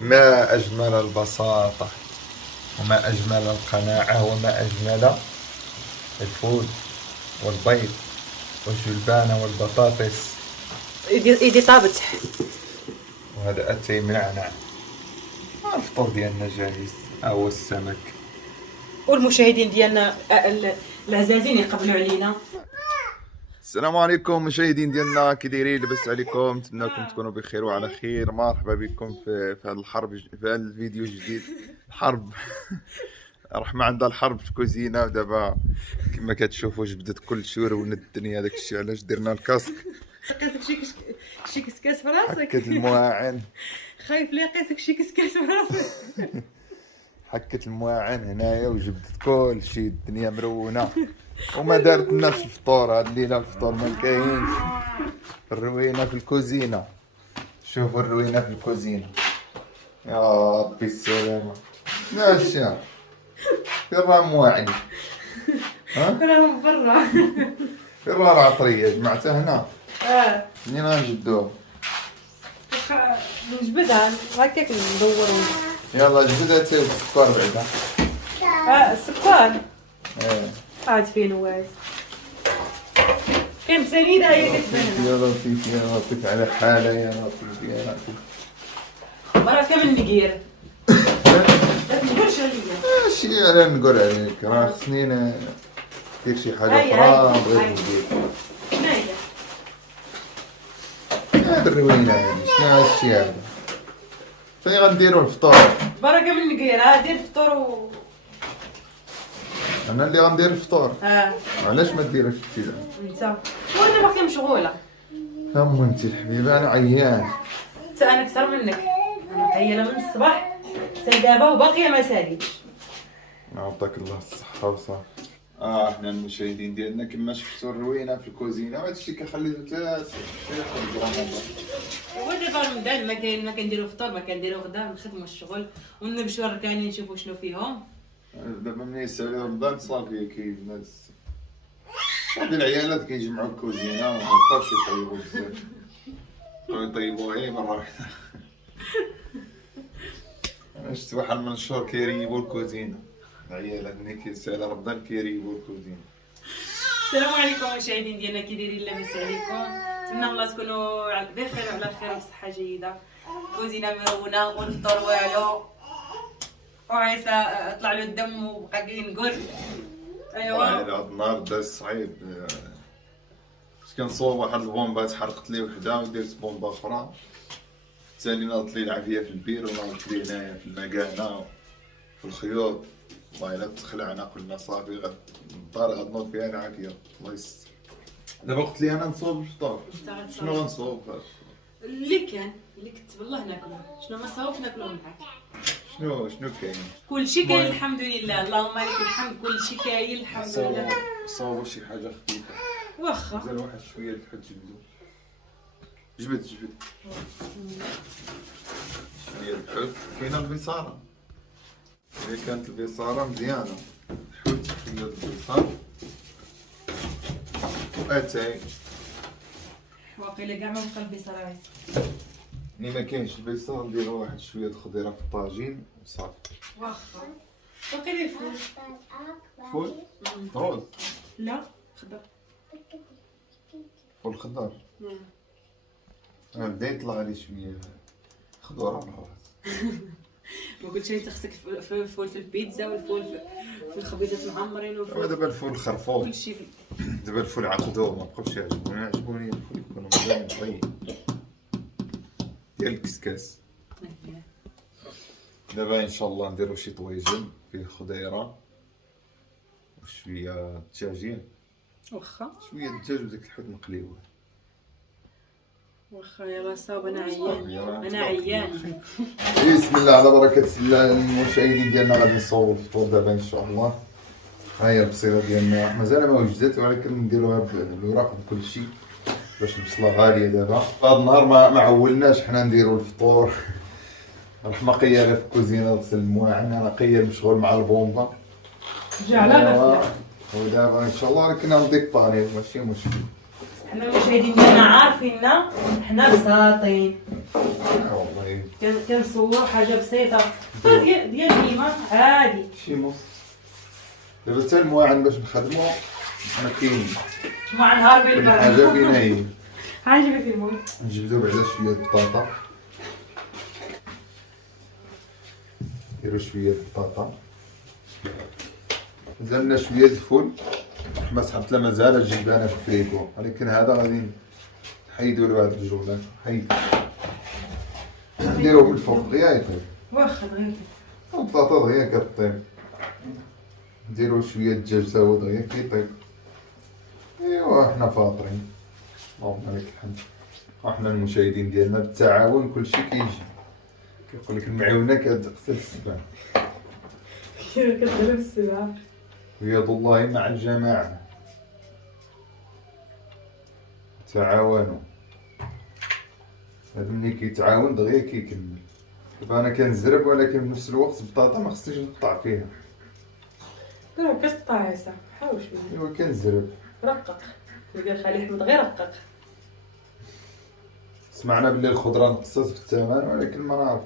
ما أجمل البساطة وما أجمل القناعة وما أجمل الفول والبيض والجلبانة والبطاطس. ايدي طابت. وهذا أتاي منعنع. الفطور ديالنا جاهز، هو السمك. والمشاهدين ديالنا العزازين يقبلوا علينا. السلام عليكم مشاهدين ديالنا، كي دايرين؟ لاباس عليكم؟ نتمنىكم تكونوا بخير وعلى خير. مرحبا بكم في هذا الحرب، في هذا الفيديو الجديد. الحرب رحمة عندها الحرب في الكوزينه، ودابا كما كتشوفوا جبدت كل شيء ورونت الدنيا. داك الشيء علاش درنا الكاسك. قيسك شي كسكاس في راسك. حكت المواعن، خايف لي قيسك شي كسكاس في راسك. حكت المواعن هنايا وجبدت كل شيء، الدنيا مرونه وما دارتناش الفطور. هاد الليله الفطور ما كاينش. الروينه في الكوزينه، شوفوا الروينه في الكوزينه. يا ربي السلامه. ماشي فين راه مواعن؟ راهم برا. فين راه العطريه؟ جمعتها هنا. منين غنجبدوها؟ نجبدها هكاك ندورو. يلا جبدها تي السكر بعدا. السكر ايه عاد فين واز كان سنيده هي كتبان. يا لطيف يا لطيف على حالة، يا لطيف يا لطيف. بركه من النقير. لا تقولش عليا. ماشي على نقول عليك، راه سنين دير شي حاجة أخرى بغيت ندير. شناهي هاد الروينة هادي شنو هادشي هذا؟ فين غنديرو الفطور؟ بركه من النقير. دير الفطور و أنا اللي غندير الفطور. علاش ما ديروش انتي زعما؟ انت وانا باقي مشغوله. انتي الحبيبة أنا عيان. انا اكثر منك. انا مقيله من الصباح حتى دابا وباقيه ما ساليتش. يعطيك الله الصحة وصافي. حنا المشاهدين ديالنا كما شفتوا الروينة في الكوزينة، وهادشي كيخلي حتى ياخد رمضان. هو دابا رمضان ما كنديرو فطور، ما كنديرو غدا، نخدمو الشغل ونمشيو ركانين نشوفو شنو فيهم. دابا ملي يسالي رمضان صافي كاين الناس صافي العيالات كيجمعوا الكوزينة ومبقاوش يطيبوا بزاف، يطيبوا غير مرة واحدة. أنا شفت واحد من الشهور كيريبوا الكوزينة، العيالات ملي كيسالي رمضان كيريبوا الكوزينة. السلام عليكم مشاهدين ديالنا، كي دايرين؟ لاباس عليكم؟ نتمنى الله تكونوا بخير وعلى خير وبصحة جيدة. كوزينة مرونة والفطور والو، وعيسى طلع له الدم وبقى كينقل. ايوا هذا النهار داز صعيب، باش كنصوب واحد البومبا تحرقت لي وحده ودرت بومبا اخرى، الثاني ناضت لي العافيه في البير وناضت لي هنايا في المكانه في الخيوط. والله الا تخلعنا قلنا صافي غد الدار غنوض فيها العافيه الله يستر. دابا قلت لي انا نصوب الفطور، شنو غنصوب؟ اللي كنت بالله ناكله، شنو ما صوبت ناكله معاك. شنو كاين؟ كلشي كاين الحمد لله، اللهم لك الحمد. كلشي كاين الحمد لله. صوبوا شي حاجه خفيفه. واخا مازال واحد شويه الحد جبدو. جبد شويه الحد. كاينه البصاره، اذا كانت البصاره مزيانه حوت شويه البصار واتاي. واقيلا كاع ما بقى البصراوي. ملي ما كاينش البصار نديرو واحد شويه الخضيره في الطاجين وصافي. واخا واقيلا الفول. فول روز؟ لا خضر. فول خضر. بدا يطلع لي شويه خضره بالراس. ما قلتش انت خصك فول في البيتزا والفول في الخبيزات المعمرين والفول. دابا الفول خرفوط، كلشي دابا الفول عقدو ما بقاوش يعجبوني الفول يكونوا مزيان طيب ديال الكسكاس. دابا ان شاء الله نديرو شي طويجن فيه خضيره وشويه دجاجين. واخا شويه الدجاج وديك الحوت مقليوه. واخا يلا صاوب. انا عيان. بسم الله على بركه الله. المشاهدين ديالنا غادي نصاوبوا الفطور دابا ان شاء الله. ها هي البصيله ديالنا مازال ما وجدت، ولكن نديروها بالوراق بكل شيء باش البصله غاليه دابا. هذا النهار ما عولناش حنا نديروا الفطور. رحمه قياله في الكوزينه غسل المواعن، انا قيال مشغول مع البومبا. جا على نفسك. ودابا ان شاء الله راكنا نضيف طاني ماشي مشكل. حنا المشاهدين ديالنا عارفيننا حنا بساطين، والله كنصور حاجه بسيطه ديال ديما عادي. شي مص دابا حتى المواعن باش نخدمو انا كاين مع نهار كل بالبرد حاجه فينا هي. عاجبك المهم. نجبدو بعدا شويه البطاطا، نديرو شويه البطاطا، زلنا شويه الفول، ما حتى مازال الجبانه في الفريكو، ولكن هذا غادي نحيدو له هاد الجولات، حيد نديروه من الفوق دغيا يطيب. واخا دغيا البطاطا دغيا كطيب، نديرو شويه الدجاج تا هو دغيا كيطيب. ايوا حنا فاطرين اللهم لك الحمد، وحنا المشاهدين ديالنا بالتعاون كلشي كيجي. كيقول لك المعاونه كتغسل السبان، كتضرب السبعه. ويد الله مع الجماعه، تعاونوا. هذا ملي كيتعاون دغيا كيكمل. دابا انا كنزرب، ولكن في نفس الوقت البطاطا ما خصنيش نقطع فيها. راه كتقطع عيسى، حاول شويه. ايوا كنزرب. رقق، قال خالي احمد غير رقق. سمعنا بلي الخضره نقصت في الثمن، ولكن ما نعرف.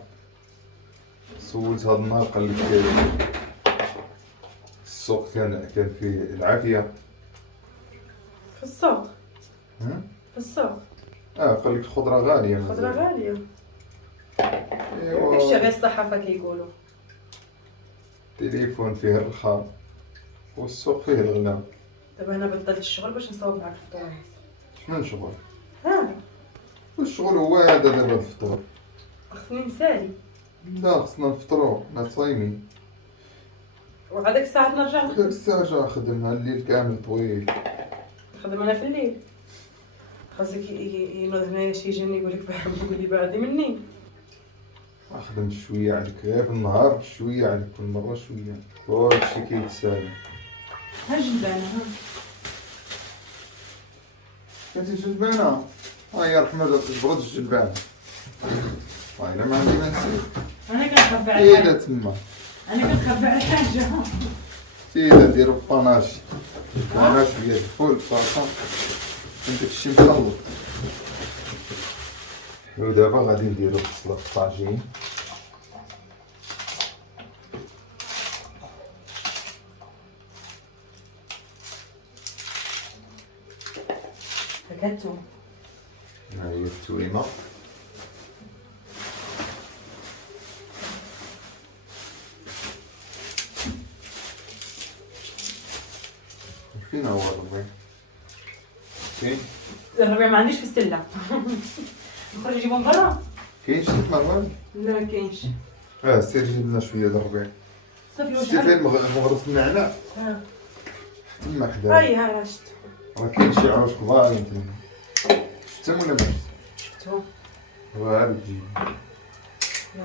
سولت هاد النهار قال لك السوق كان فيه العافيه. في السوق ها؟ في السوق قال لك الخضره غاليه الخضره مازال. غاليه. ايوا داكشي غير الصحافه كيقولوا. التليفون فيه الرخام والسوق فيه الغلا. دابا انا بدلت الشغل باش نصاوب معاك الفطور. شنو نشغل؟ ها الشغل هو هذا دابا الفطور. خصني نسالي لا خصنا نفطرو، ما صايمين. وعادك الساعه نرجع ديك الساعة جا خدمها الليل كامل طويل. نخدم انا في الليل. خاصك ينوض هنايا شي جن يقول لي بعدي مني. خدمت شوية عليك غير في النهار، شوية عليك كل مرة شوية، كلشي كيتسالى. ها الجبانه ها كنتي الجلبانة؟ يا رحمة جات تبرد الجلبانة. الا ما عندي ما نسير. انا كنخبي على سيدة حاجه. تما، انا كنخبي على حاجه. سيدة نديرو باناش، باناش شوية الفول بطاطا، من داكشي مخلط. ودابا غادي نديرو بصلة الطاجين. هكاتو ها هي التوينة. فين هو الربيع؟ فين؟ الربيع ما عنديش في السله. نخرج نجيبهم برا. كاين شي مرة؟ لا ما كاينش. سير جيب لنا شوية د الربيع. صافي شتي فين مغرس النعناع؟ ها تما حدايا. هاي ها راه شفت راه كاين شي عروش كبار تما. شفتهم ولا ما شفتهم؟ شفتهم. هادو تجيب. يلا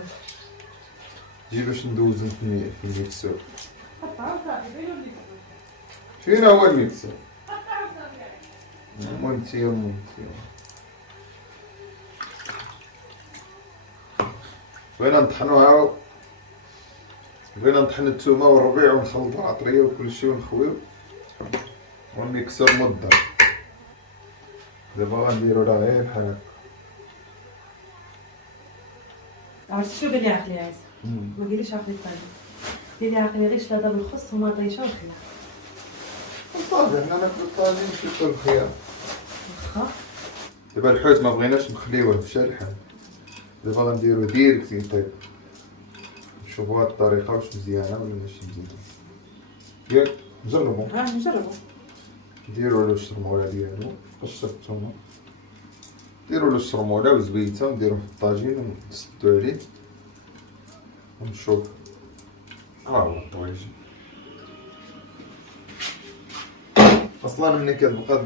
جيب باش ندوزو في الميكسور. قطعوا صافي. فين هو الميكسور؟ مونتي. بغينا نطحنوها، بغينا نطحن الثومه والربيع ونخلطو العطريه وكلشي ونخويو، والميكسور مضر. دابا غنديرو لها غير بحال هكا. عرفتي شنو بان لي عقلي عايزه؟ ما قاليش عقلي الطاجين، قال لي عقلي غير شلاضه بالخس ومطيشه وخيار. صافي حنا ناكلو الطاجين شي الخيار. واخا دابا الحوت ما بغيناش نخليوه مشى الحال، دابا غنديرو ديريكت يطيب. نشوفو هاد الطريقه واش مزيانه ولا ماشي مزيانه. ياك نجربو. ها نجربوا. نديرو له الشرموله ديالو، قشر الثومه، نديرو له الشرموله وزبيته ونديروه في الطاجين ونسدو عليه ونشوف. هو الطويجين اصلا ملي كتبقى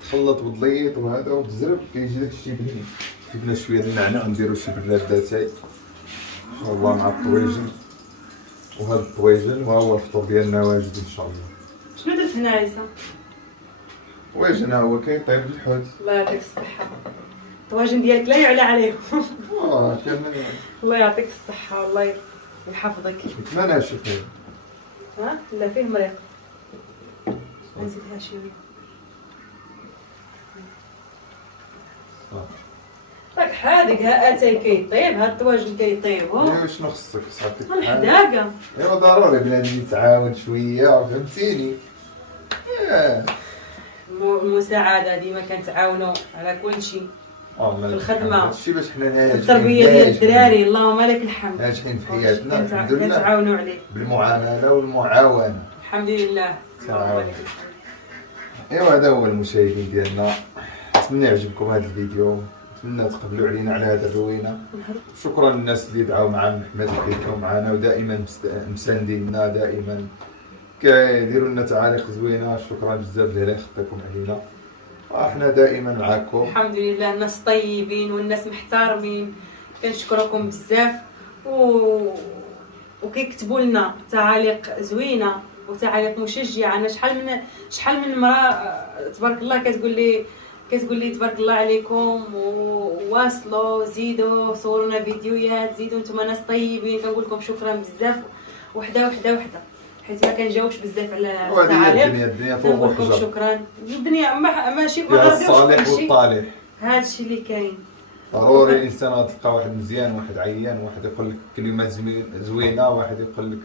تخلط وتليط وهذا وتزرب كيجي داكشي بنين. جبنا شويه د النعناع نديرو شي براد اتاي ان شاء الله مع الطويجين. وهذا الطويجين وهو الفطور ديالنا واجد ان شاء الله. شنو درت هنا عيسى؟ طويجين ها هو كيطيب الحوت. الله يعطيك الصحة. الطواجن ديالك لا يعلى عليكم. كان الله يعطيك الصحة والله يحفظك. ما ناشف. ها؟ لا فيه مريق. نزيدها شوية. راك حادق، ها اتاي كيطيب، ها الطواجن كيطيبوا. ايوا شنو خصك صاحبي؟ الحداقه. ايوا ضروري بنادم يتعاون شويه، فهمتيني. المساعده ديما كنتعاونوا على كل شيء. في الخدمه، هادشي باش حنا في التربيه ديال الدراري، اللهم لك الحمد. ناجحين في حياتنا الحمد لله، كنتعاونوا عليه بالمعامله والمعاونه. الحمد لله. اللهم لك الحمد. ايوا هذا هو المشاهدين ديالنا، نتمنى يعجبكم هذا الفيديو، نتمنى تقبلوا علينا على هذا الروينه. شكرا للناس اللي دعاو معنا محمد وكيكونوا معنا ودائما مسانديننا، دائما كيديروا لنا تعاليق زوينه. شكرا بزاف اللي خطيكم علينا، احنا دائما معاكم. الحمد لله، الناس طيبين والناس محترمين، كنشكركم بزاف وكيكتبوا لنا تعاليق زوينه وتعاليق مشجعه. انا شحال من مرة تبارك الله كتقول لي تبارك الله عليكم، وواصلوا زيدوا صوروا لنا فيديوهات، زيدوا نتوما ناس طيبين. كنقول لكم شكرا بزاف، وحده حيت ما كنجاوبش بزاف على التعاليق. الدنيا طوب وحجر، شكرا. الدنيا ماشي ما فيها غاديش الصالح والطالح، هذا الشيء اللي كاين. ضروري الانسان غتلقى واحد مزيان واحد عيان، واحد يقول لك كلمه زوينه، واحد يقول لك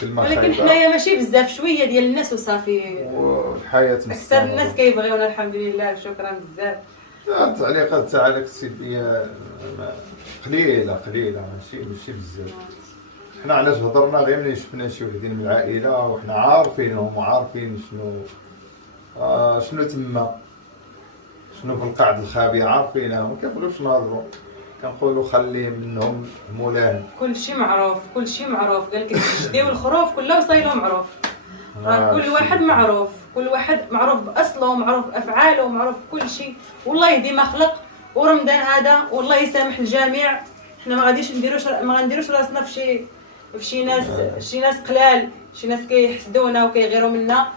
كلمه خايبه. ولكن حنايا ماشي بزاف، شويه ديال الناس وصافي، والحياه اكثر الناس كيبغيونا الحمد لله. شكرا بزاف. التعليقات السلبيه قليله ماشي بزاف. حنا علاش هضرنا غير ملي شفنا شي وحدين من العائله وحنا عارفينهم وعارفين شنو تما، شنو في القعد الخابي، عارفينها ما كنبغيوش نهضروا، كنقولوا خليه منهم مولاهم. كلشي معروف قال لك الجدي والخروف كله وصايلو معروف. كل واحد معروف باصله ومعروف بافعاله ومعروف بكل شيء. والله ديما خلق، ورمضان هذا والله يسامح الجميع. حنا ما غنديروش راسنا في شي ناس قلال، شي ناس كيحسدونا وكيغيروا منا.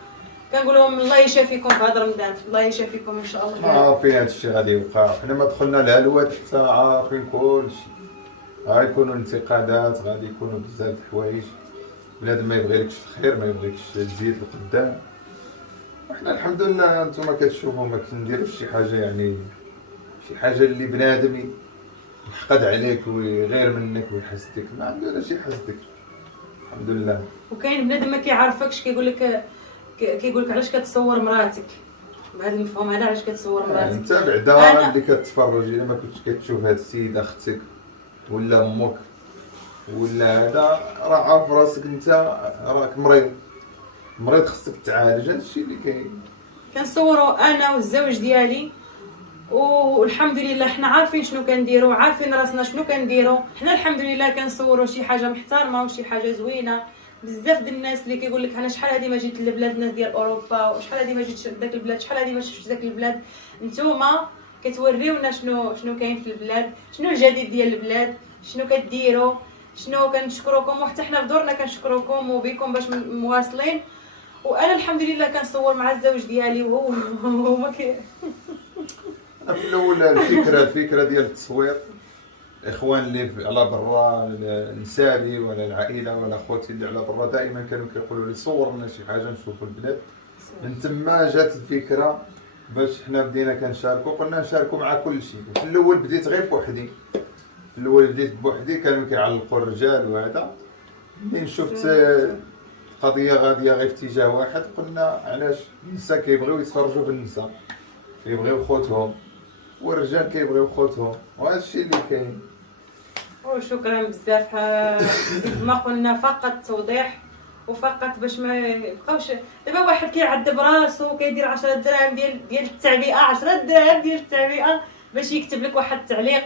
كنقول لهم الله يشافيكم في هذا رمضان، الله يشافيكم ان شاء الله. عارفين هذا الشيء غادي يوقع، حنا ما دخلنا الهلوات حتى عارفين كل شيء. غيكونوا انتقادات، غادي يكونوا بزاف د الحوايج، بنادم ما يبغيلكش الخير، ما يبغيكش تزيد لقدام. وحنا الحمد لله انتم كتشوفوا ما كنديروش شي حاجه، يعني شي حاجه اللي بنادم يحقد عليك ويغير منك ويحسدك، ما عندنا شي حسدك الحمد لله. وكاين بنادم ما كيعرفكش كيقول لك علاش كتصور مراتك، بهذا المفهوم هذا علاش كتصور مراتك. انت بعدا اللي كتفرج، الا ما كنتش كتشوف هاد السيده اختك ولا امك ولا هذا، راه عارف راسك انت راك مريض خصك تعالج. هذا الشيء اللي كاين. كنصوروا انا والزوج ديالي، والحمد لله حنا عارفين شنو كنديروا، عارفين راسنا شنو كنديروا. حنا الحمد لله كنصوروا شي حاجه محترمه وشي حاجه زوينه. بزاف ديال الناس اللي كيقول لك انا شحال هادي ما جيت لبلاد الناس ديال اوروبا، وشحال هادي ما جيتش لذاك البلاد، شحال هادي ما شفتش ذاك البلاد. نتوما كتوريونا شنو كاين في البلاد، شنو الجديد ديال البلاد، شنو كديروا، شنو. كنشكروكم، وحتى حنا بدورنا كنشكروكم وبكم باش مواصلين. وانا الحمد لله كنصور مع الزوج ديالي وهو ما كي. في الاول الفكره ديال التصوير، الاخوان اللي على برا، نسابي ولا العائله ولا خوتي اللي على برا، دائما كانوا كيقولوا لي صور لنا شي حاجه نشوفوا البلاد. من تما جات الفكره باش حنا بدينا كنشاركوا، قلنا نشاركوا مع كل شيء. في الاول بديت غير بوحدي، كانوا كيعلقوا الرجال وهذا. ملي شفت القضيه غاديه غير في اتجاه واحد، قلنا علاش النساء كيبغيو يتفرجوا في النساء، كيبغيو خوتهم، والرجال كيبغيو خوتهم، وهذا الشيء اللي كاين. وشكرا بزاف. ما قلنا فقط توضيح، وفقط باش ما يبقاوش دابا واحد كيعذب راسو كيدير 10 دراهم ديال التعبئه، 10 دراهم ديال التعبئه باش يكتب لك واحد التعليق،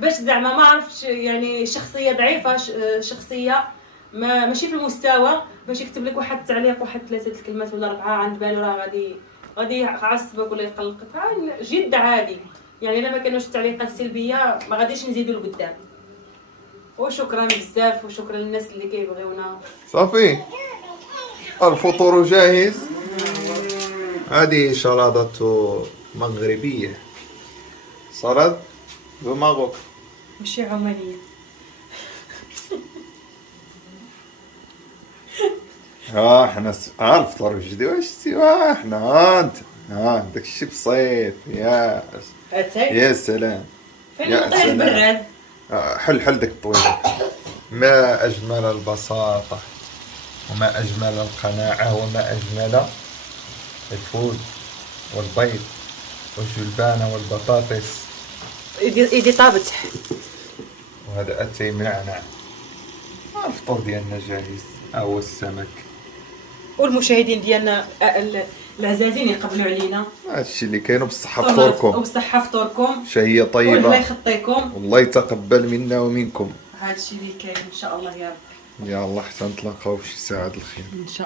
باش زعما ما عرفتش، يعني شخصيه ضعيفه، شخصيه ماشي في المستوى، باش يكتب لك واحد التعليق، واحد 3 الكلمات ولا 4 عند بالو راه غادي يعصبك ولا يقلقك. جد عادي، يعني الا ما كانوش التعليقات سلبيه ما غاديش نزيدوا لقدام. وشكرا بزاف، وشكرا للناس اللي كيبغيونا. صافي الفطور جاهز. هذه شرادة مغربية، صارت بماغوك ماشي عمانية. حنا الفطور جدي واش حنا انت داكشي بسيط. يا اتاي سلام. فين يا نقطع سلام. البراد. حل داك الطويل. ما أجمل البساطة وما أجمل القناعة وما أجمل الفول والبيض والجلبانة والبطاطس. ايدي طابت. وهذا أتاي منعنع. الفطور ديالنا جاهز. هو السمك. والمشاهدين ديالنا العزازين يقبلوا علينا. هادشي اللي كاين. وبالصحة فطوركم. وبالصحة فطوركم. شهية والله طيبة. يخطيكم. والله يتقبل منا ومنكم. هادشي اللي كاين ان شاء الله يا ربي. يا الله حتى نتلاقاو في شي ساعة الخير. ان شاء الله.